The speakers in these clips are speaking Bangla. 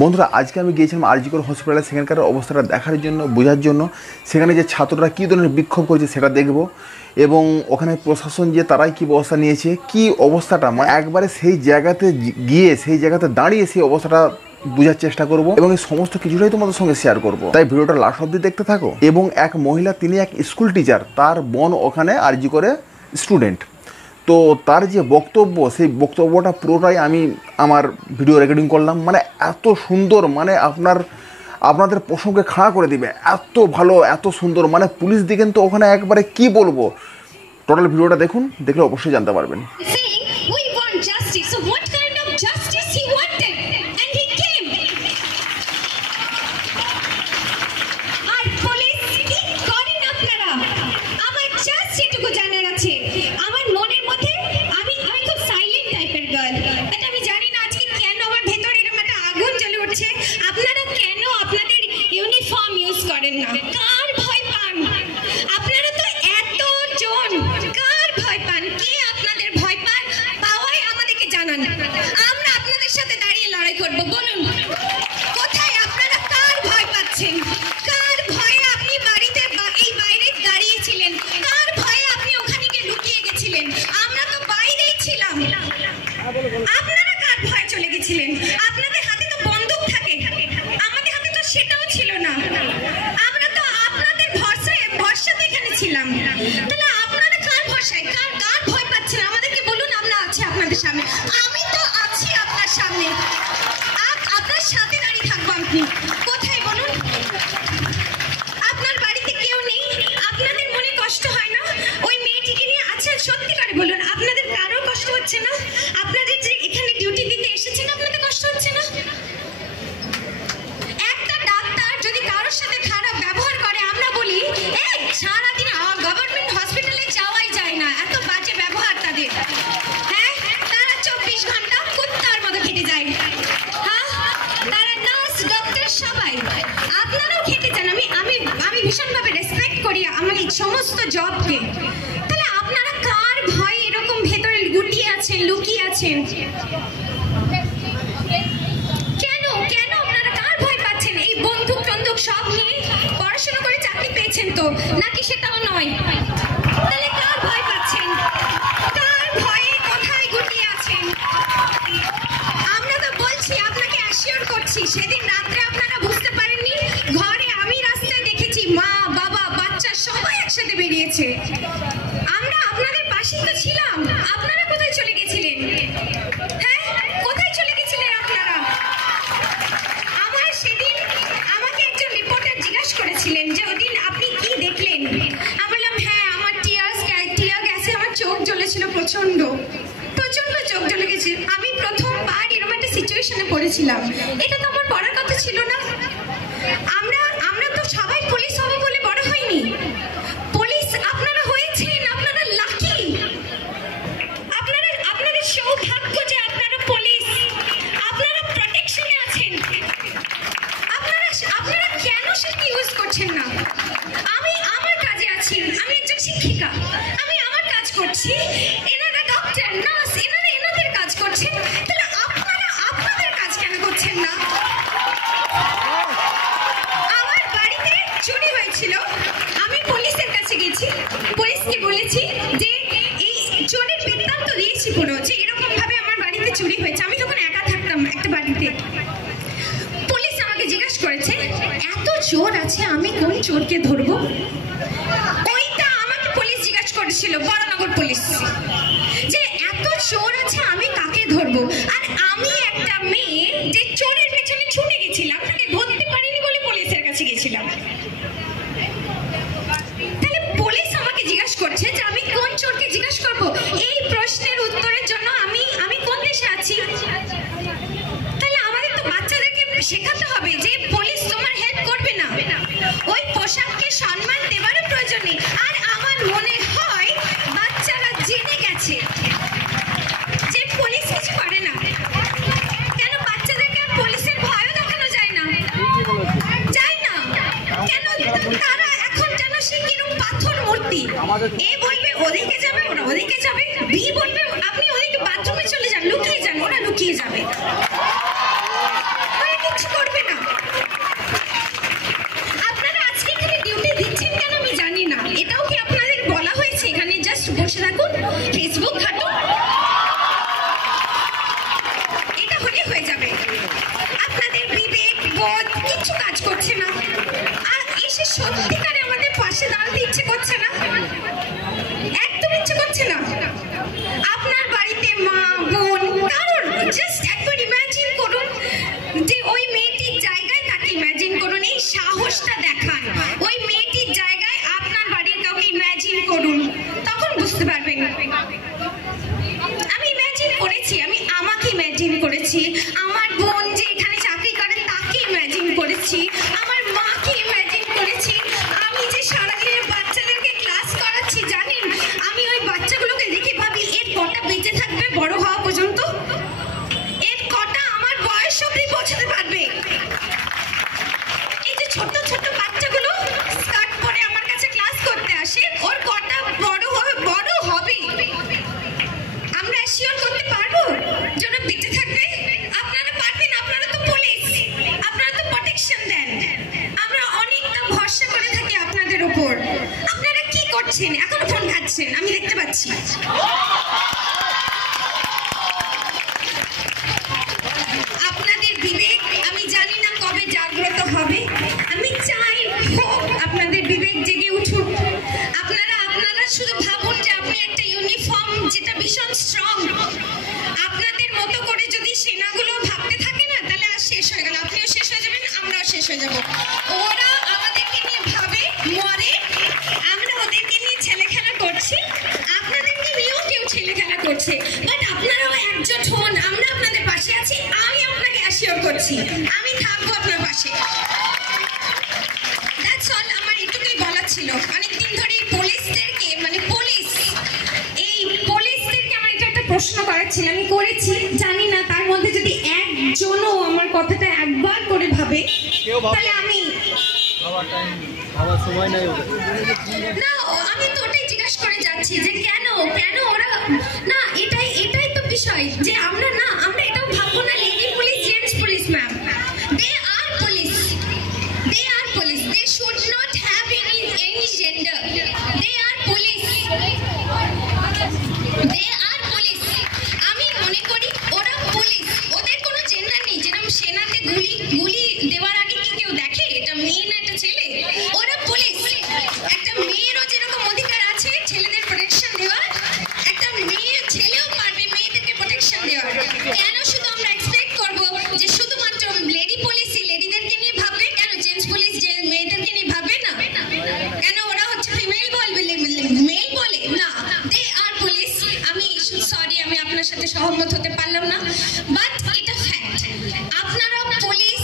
বন্ধুরা, আজকে আমি গিয়েছিলাম আরজি কর হসপিটালে সেখানকার অবস্থাটা দেখার জন্য, বোঝার জন্য। সেখানে যে ছাত্ররা কী ধরনের বিক্ষোভ করেছে সেটা দেখব, এবং ওখানে প্রশাসন যে তারাই কী ব্যবস্থা নিয়েছে, কী অবস্থাটা, মানে একবারে সেই জায়গাতে গিয়ে সেই জায়গাতে দাঁড়িয়ে সেই অবস্থাটা বোঝার চেষ্টা করব, এবং এই সমস্ত কিছুটাই তোমাদের সঙ্গে শেয়ার করব। তাই ভিডিওটা লাস্ট অবধি দেখতে থাকো। এবং এক মহিলা, তিনি এক স্কুল টিচার, তার বোন ওখানে আরজি করে স্টুডেন্ট। তো তার যে বক্তব্য, সেই বক্তব্যটা পুরোটাই আমি আমার ভিডিও রেকর্ডিং করলাম। মানে এত সুন্দর, মানে আপনাদের প্রসঙ্গে খাড়া করে দিবে, এত ভালো, এত সুন্দর। মানে পুলিশ দিকেন তো ওখানে একবারে কি বলবো, টোটাল ভিডিওটা দেখুন, দেখলে অবশ্যই জানতে পারবেন। আপনারা কার ভয় চলে গেছিলেন? আপনাদের হাতে তো বন্দুক থাকে, আমাদের হাতে তো সেটাও ছিল না। আমরা তো আপনাদের ভরসাতে এখানে ছিলাম। তাহলে আপনারা কার ভরসায়, কার ভয় পাচ্ছেন? আমাদেরকে বলুন, আমরা আছি আপনাদের সামনে। আমি তো আছি আপনার সামনে, আপনার সাথে দাঁড়িয়ে থাকবো। আপনি কোথায় বলুন? আপনার বাড়িতে কেউ নেই? আপনাদের মনে কষ্ট হয় না ওই মেয়েটিকে নিয়ে? আচ্ছা সত্যি করে বলুন, আপনাদের কারো কষ্ট হচ্ছে না? আপনাদের যে এখানে ডিউটি দিতে এসেছেন, আপনাদের কষ্ট হচ্ছে না? একটা ডাক্তার যদি কারোর সাথে খারাপ ব্যবহার করে, আমরা বলি এই সারাদিন গভর্নমেন্ট হসপিটালে যাওয়াই যায় না, এত বাজে ব্যবহার তাদের। হ্যাঁ, তারা 24 ঘন্টা কুত্তার মতো খেটে যায়। হ্যাঁ, তারা নার্স ডক্টর সবাই। আপনারাও খেটে যান। আমি ভীষণভাবে রেসপেক্ট করি আমার এই সমস্ত জবকে। তাহলে আপনারা কার ভয় এরকম ভেতরে গুটিয়ে আছেন, লুকিয়ে আছেন? কেন আপনারা কার ভয় পাচ্ছেন? এই বন্দুক টন্দুক সব নিয়ে পড়াশোনা করে চাকরি পেয়েছেন তো নাকি? সেটাও নয়। তাহলে কার ভয় পাচ্ছেন? কার ভয়ে কোথায় গুটিয়ে আছেন? আমরা তো বলছি, আপনাকে অ্যাসিওর করছি, সেদিন রাত্রে আপনারা বুঝতে পারেননি। ঘরে আমি রাস্তায় দেখেছি মা বাবা বাচ্চা সবাই একসাথে বেরিয়েছে। আমরা আপনাদের পাশেই তো ছিলাম। আপনারা কোথায় চলে গেছিলেন? হ্যাঁ, কোথায় চলে গেছিলেন আপনারা? আমার সেদিন আমাকে একজন রিপোর্টার জিজ্ঞাসা করেছিলেন যে ওদিন আপনি কি দেখলেন। আমি বললাম হ্যাঁ, আমার টিয়ার গ্যাসে আমার চোখ জ্বলেছিল, প্রচন্ড চোখ জ্বলে গেছে। আমি প্রথমবার এরকম একটা সিচুয়েশনে পড়েছিলাম। এটা তো আমার পড়ার কথা ছিল না। আমরা তো সবাই পুলিশ হবো বলে বড় হয়নি। পুলিশ আপনারা হয়েছেন, আপনারা লাকি। আপনাদের সৌভাগ্য যে আপনারা পুলিশ, আপনারা প্রোটেকশনে আছেন। আপনারা কেন সেটা ইউজ করছেন না? আমি আমার কাজে আছি, আমি একজন শিক্ষিকা, আমি আমার কাজ করছি। এনারা ডক্টর নার্স, এনাদের কাজ করছেন। তাহলে আপনারা আপনাদের কাজ কেন করছেন না? আমার বাড়িতে চুরি হয়েছিল, আমি পুলিশের কাছে গেছি, পুলিশকে বলেছি যে এই চোরের বৃত্তান্ত দিয়েছি পুরো, যে এরকম ভাবে আমার বাড়িতে চুরি হয়েছে। আমি তখন একা থাকতাম একটা বাড়িতে। পুলিশ আমাকে জিজ্ঞাসা করেছে এত চোর আছে, আমি কোন চোরকে ধরবো? ওইটা আমাকে পুলিশ জিজ্ঞাসা করেছিল, বড়নগর পুলিশ, যে এত চোর আছে আমি কাকে ধরবো? আর আমি একটা মেয়ে যে চোরের পেছনে ছুটে গেছিলাম, তাকে ধরতে পারিনি বলে পুলিশের কাছে গেছিলাম। তাহলে পুলিশ আমাকে জিজ্ঞাসা করছে যে আমি কোন চোরকে জিজ্ঞাসা করবো? এই প্রশ্নের উত্তরের জন্য আমি কোন দেশে আছি? তাহলে আমাদের তো বাচ্চাদেরকে শেখাতে হবে যে পুলিশ তোমার হেল্প করবে না, ওই পোশাককে সম্মান দেওয়ারও প্রয়োজন নেই। আর আমার মনে হয় বাচ্চারা জেনে গেছে যে পুলিশ কিছু করে না। কেন বাচ্চাদেরকে পুলিশের ভয়ও দেখানো যায় না? কেন তারা এখন যেন সে কিরকম পাথর মূর্তি। এ বলবে ওদিকে যাবে, ওরা ওদিকে যাবে। বি বলবে আপনি ওদিকে বাথরুমে চলে যান, লুকিয়ে যান, ওরা লুকিয়ে যাবে। কিছু আপনারা আজকে এখানে ডিউটি দিচ্ছেন কেন আমি জানি না, এটাও কি আপনাদের বলা হয়েছে? এখানে জাস্ট বসে থাকুন, ফেসবুক ঘাটুন, এটা হলে হয়ে যাবে? আপনাদের বিবেক বোধ কিচ্ছু কাজ করছে না, আর এসে সত্যিকারে আমাদের পাশে দাঁড়াতে ইচ্ছে করছে না, একদম ইচ্ছে করছে না। আপনার বাড়িতে মা বোন কারোর জাস্ট একবার ইমাজিন করুন যে ওই মেয়েটির জায়গায় তাকে ইমাজিন করুন, এই সাহসটা দেখান। ওই মেয়েটির জায়গায় আপনার বাড়ির কাউকে ইমাজিন করুন, তখন বুঝতে পারবেন। আমি ইমাজিন করেছি, আমি আমাকে ইমাজিন করেছি, আমার বোন যে এখানে চাকরি করে তাকে ইমাজিন করেছি, আমার মাকে ইমাজিন করেছি, আমি যে সারাদিনের বাচ্চাদেরকে ক্লাস করাচ্ছি, জানেন আমি ওই বাচ্চাগুলোকে দেখে ভাবি এর কটা বেঁচে থাকবে বড় হওয়া পর্যন্ত, এর কটা আমার বয়স অবধি পৌঁছতে পারবে। এই যে ছোট ছোট বাচ্চাগুলো স্কার্ট পরে আমার কাছে ক্লাস করতে আসে, ওর কটা বড় হবে আমরা শিওর করতে পারবো যেন বেঁচে থাকবে? আপনারা পারবেন? আপনারা তো পুলিশ, আপনারা তো প্রোটেকশন দেন, আমরা অনেকটা ভরসা করে থাকি আপনাদের উপর। আপনারা কি করছেন? এখনো ফোন ঘাটছেন, আমি দেখতে পাচ্ছি। আপনাদের বিবেক আমি জানি না কবে জাগ্রত হবে, আমি চাই হোক আপনাদের বিবেক জেগে উঠুক। আপনারা শুধু ভাবুন যে আপনি একটা ইউনিফর্ম যেটা ভীষণ স্ট্রং, আপনাদের মতো করে যদি সেনাগুলো ভাবতে থাকে না তাহলে আর শেষ হয়ে গেল, আপনিও শেষ হয়ে যাবেন, আমরাও শেষ হয়ে যাব। ওরা আমাদেরকে নিয়ে ভাবে মরে, আমরা ওদেরকে নিয়ে ছেলে খেলা করছি, আপনাদেরকে নিয়েও কেউ ছেলে খেলা করছে, বাট আপনারাও একজোট হন, আমরা আপনাদের পাশে আছি। আমি আপনাকে অ্যাসিওর করছি আমি থাকবো আপনার পাশে। দ্যাটস অল, আমার এটুকুই বলার ছিল। অনেকদিন ধরে পুলিশদেরকে আমার এটা একটা প্রশ্ন করার ছিল, আমি করেছি, জানি না তার মধ্যে যদি একজনও আমার কথাটা একবার করে ভাবে তাহলে আমি না, আমি তো ওটাই জিজ্ঞাসা করে যাচ্ছি যে কেন ওরা না, এটাই তো বিষয় যে আমরা এটাও ভাববো না lady police gents police ma'am, they are police, they should not have any gender, they are police, আমি মনে করি ওরা পুলিশ, ওদের কোনো জেন্ডার নেই। যেরকম সেনাতে গুলি দেওয়ার আগে কি কেউ দেখে এটা মেয়ে না এটা ছেলে? ওরা পুলিশ। একটা মেয়েরও যেরকম অধিকার আছে ছেলেদের প্রোটেকশন দেওয়ার, একটা ছেলেও পারবে মেয়েদেরকে প্রোটেকশন দেওয়ার। কেন শুধু আমরা এক্সপেক্ট করবো যে শুধুমাত্র লেডি পুলিশই লেডিদেরকে নিয়ে ভাববে? কেন জেন্টস পুলিশ যে মেয়েদেরকে নিয়ে ভাববে না? কেন ওরা হচ্ছে ফিমেল মেল বলে না? দে আর পুলিশ। আমি সরি, আমি আপনার সাথে সহমত হতে পারলাম না, বাট এটা ফ্যাক্ট। আপনারাও পুলিশ,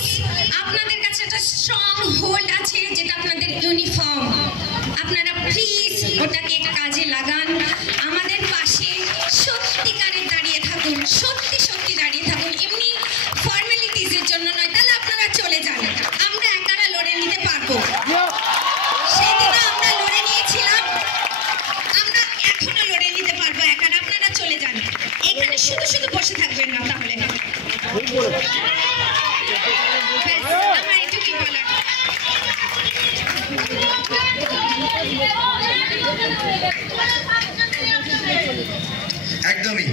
আপনাদের কাছে একটা স্ট্রং হোল্ড আছে যেটা আপনাদের ইউনিফর্ম, আপনারা প্লিজ ওটাকে কাজে লাগান, আমাদের পাশে সত্যিকারে দাঁড়িয়ে থাকুন, সত্যি দাঁড়িয়ে থাকুন, এমনি ফর্মালিটিজের জন্য নয়। তাহলে আপনারা চলে যান, আমরা একারা লড়ে নিতে পারবো। সেদিনও আমরা লড়ে নিয়েছিলাম, আমরা এখনো লড়ে নিতে পারবো একারা। আপনারা চলে যান, এখানে শুধু বসে থাকবেন না তাহলে। আমার এটুকুই বলার। একদমই